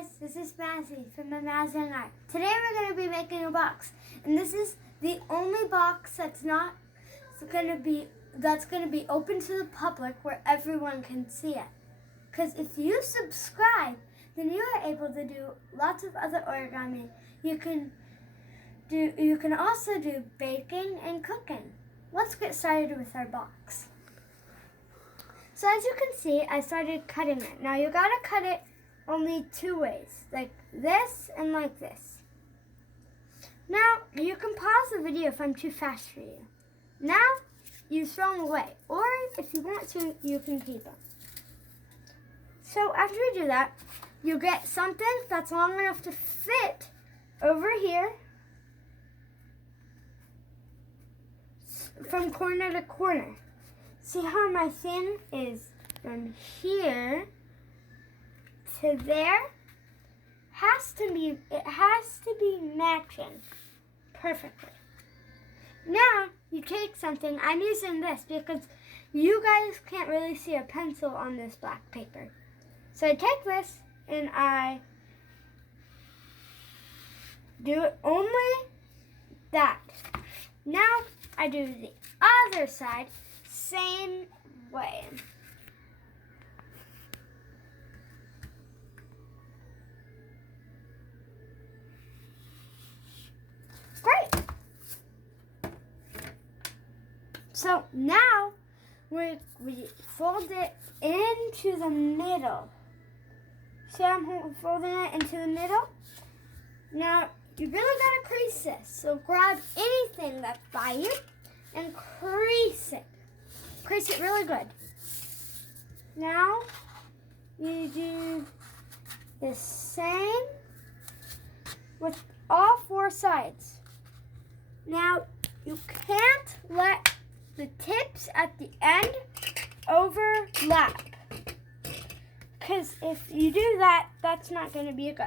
guys, this is Mazzy from Amazing Art. Today we're going to be making a box, and this is the only box that's going to be open to the public where everyone can see it. Because if you subscribe, then you are able to do lots of other origami. You can also do baking and cooking. Let's get started with our box. So as you can see, I started cutting it. Now you gotta cut it only two ways, like this and like this. Now you can pause the video if I'm too fast for you. Now you throw them away, or if you want to, you can keep them. So after you do that, you get something that's long enough to fit over here from corner to corner. See how my thing is from here to there? It has to be matching perfectly. Now you take something. I'm using this because you guys can't really see a pencil on this black paper. So I take this and I do it only that. Now I do the other side same way. Great. So now we fold it into the middle. See how I'm folding it into the middle? Now you really gotta crease this. So grab anything that's by you and crease it. Crease it really good. Now you do the same with all four sides. Now you can't let the tips at the end overlap, because if you do that, that's not going to be good.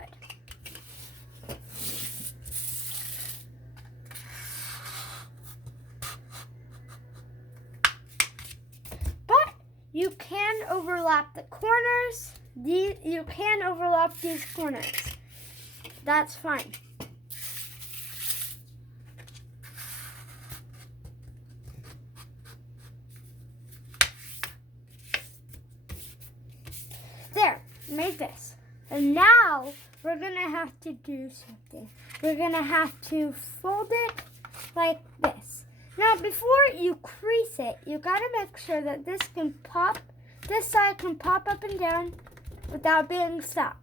But you can overlap the corners. You can overlap these corners. That's fine. There, made this. And now we're gonna have to do something. We're gonna have to fold it like this. Now before you crease it, you gotta make sure that this side can pop up and down without being stopped.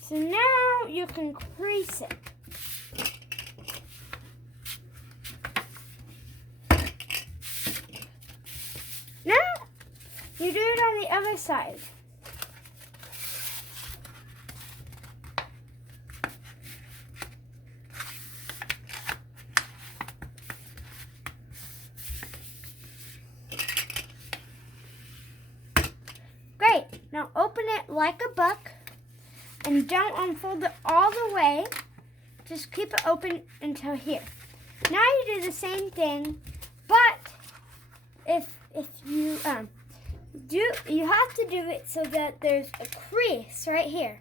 So now you can crease it. Now you do it on the other side. Great. Now open it like a book and don't unfold it all the way. Just keep it open until here. Now you do the same thing, but if you you have to do it so that there's a crease right here.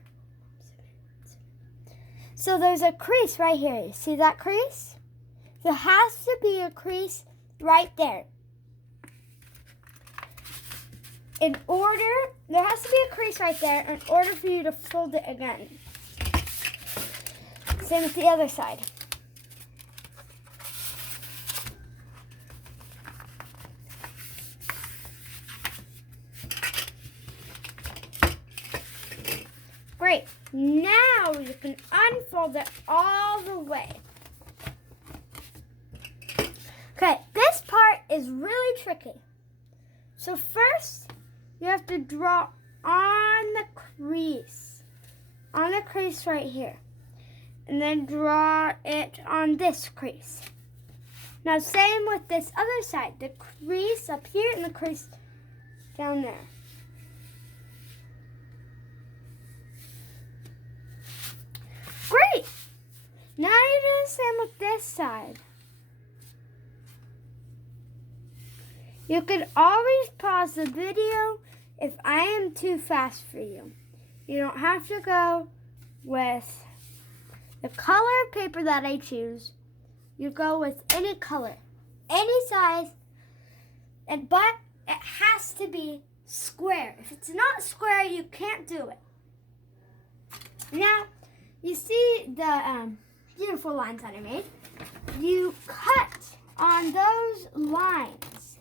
So there's a crease right here. You see that crease? There has to be a crease right there. There has to be a crease right there in order for you to fold it again. Same with the other side. Great. Now you can unfold it all the way. Okay, this part is really tricky. So first, you have to draw on the crease right here. And then draw it on this crease. Now same with this other side. The crease up here and the crease down there. Great! Now you do the same with this side. You can always pause the video if I am too fast for you. You don't have to go with the color of paper that I choose. You go with any color, any size, but it has to be square. If it's not square, you can't do it. Now, you see the beautiful lines that I made. You cut on those lines.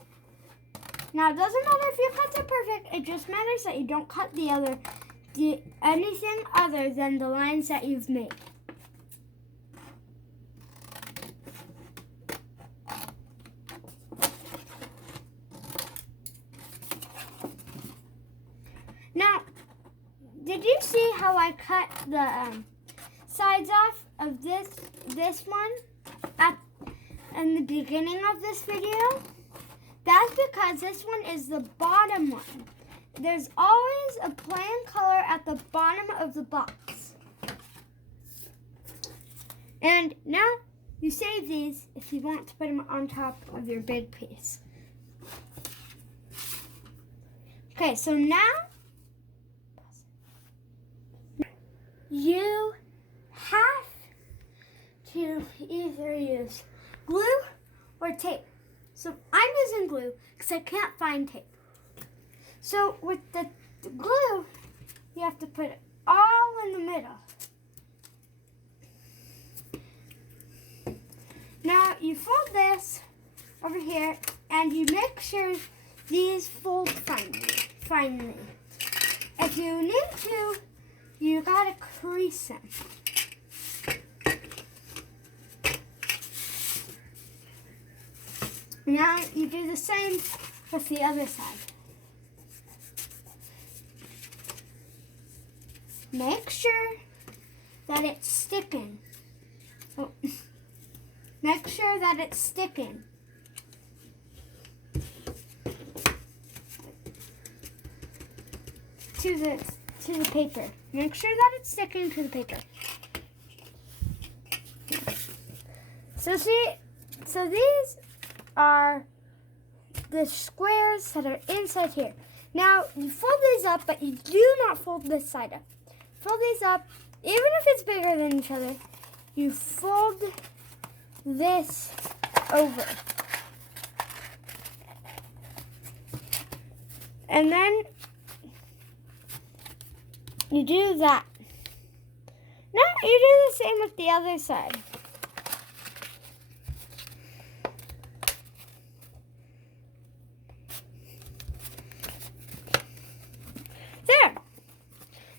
Now, it doesn't matter if your cuts are perfect. It just matters that you don't cut anything other than the lines that you've made. Now, did you see how I cut the sides off of this one in the beginning of this video? That's because this one is the bottom one. There's always a plain color at the bottom of the box. And now you save these if you want to put them on top of your big piece. Okay, so now you have to either use glue or tape. So I'm using glue because I can't find tape. So with the glue, you have to put it all in the middle. Now you fold this over here and you make sure these fold finally. If you need to, you gotta crease them. Now you do the same with the other side. Make sure that it's sticking. Oh. Make sure that it's sticking. To the paper. Make sure that it's sticking to the paper. So these are the squares that are inside here. Now you fold these up, but you do not fold this side up. Fold these up, even if it's bigger than each other, you fold this over. And then you do that. Now you do the same with the other side. There.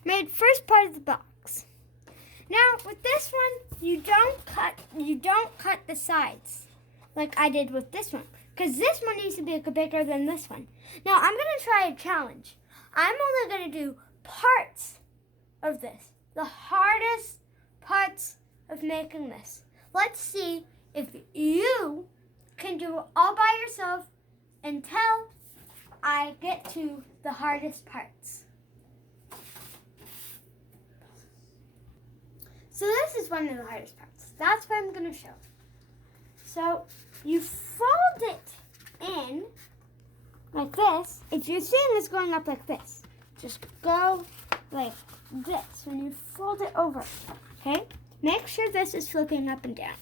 Made first part of the box. Now with this one, you don't cut the sides like I did with this one, because this one needs to be bigger than this one. Now I'm gonna try a challenge. I'm only gonna do parts of this, the hardest parts of making this. Let's see if you can do it all by yourself until I get to the hardest parts. So this is one of the hardest parts. That's what I'm going to show. So you fold it in like this. If you're seeing this going up like this, just go like this when you fold it over, okay? Make sure this is flipping up and down.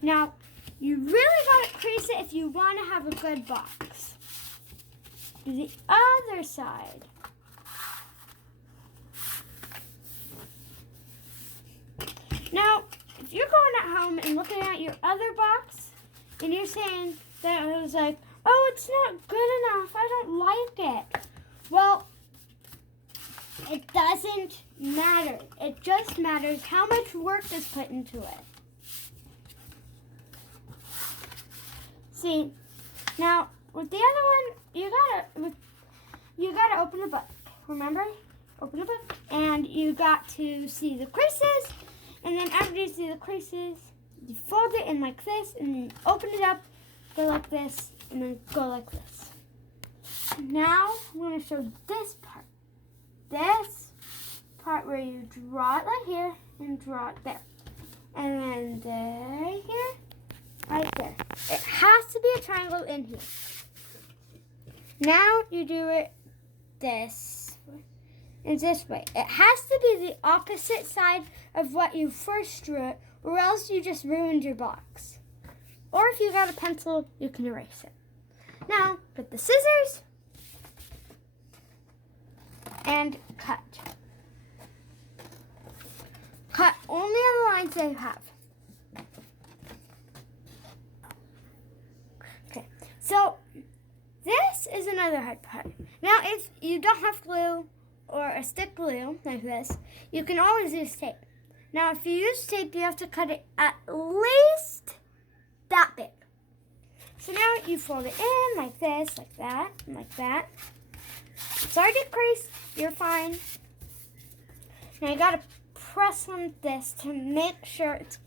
Now, you really got to crease it if you want to have a good box. Do the other side. Now, if you're going at home and looking at your other box, and you're saying that it was like, oh, it's not good enough, I don't like it. Well, it doesn't matter. It just matters how much work is put into it. See, now with the other one, you gotta open the book. Remember, open the book, and you got to see the creases. And then after you see the creases, you fold it in like this, and then open it up, go like this, and then go like this. Now, I'm going to show this part. This part where you draw it right here and draw it there. And then there, here, right there. It has to be a triangle in here. Now, you do it this way. is this way. It has to be the opposite side of what you first drew it, or else you just ruined your box. Or if you got a pencil, you can erase it. Now, get the scissors and cut. Cut only on the lines that you have. Okay, so this is another hard part. Now, if you don't have glue or a stick glue like this, you can always use tape. Now, if you use tape, you have to cut it at least that big. So now you fold it in like this, like that, and like that. Sorry to crease, you're fine. Now you gotta press on this to make sure it's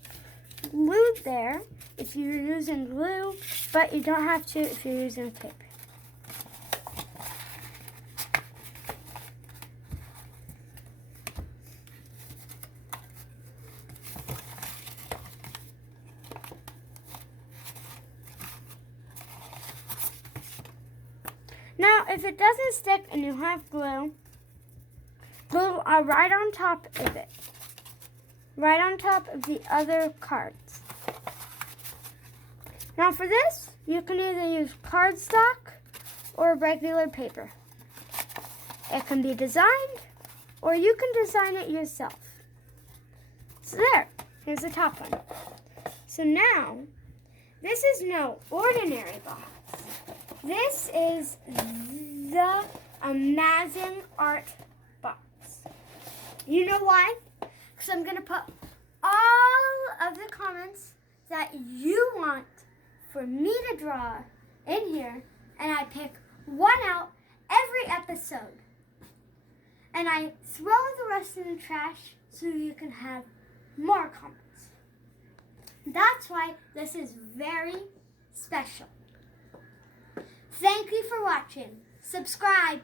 glued there if you're using glue, but you don't have to if you're using tape. Now, if it doesn't stick and you have glue right on top of it. Right on top of the other cards. Now for this, you can either use cardstock or regular paper. It can be designed, or you can design it yourself. So there, here's the top one. So now, this is no ordinary box. This is the Amazing Art box. You know why? Because I'm going to put all of the comments that you want for me to draw in here, and I pick one out every episode. And I throw the rest in the trash so you can have more comments. That's why this is very special. Thank you for watching. Subscribe.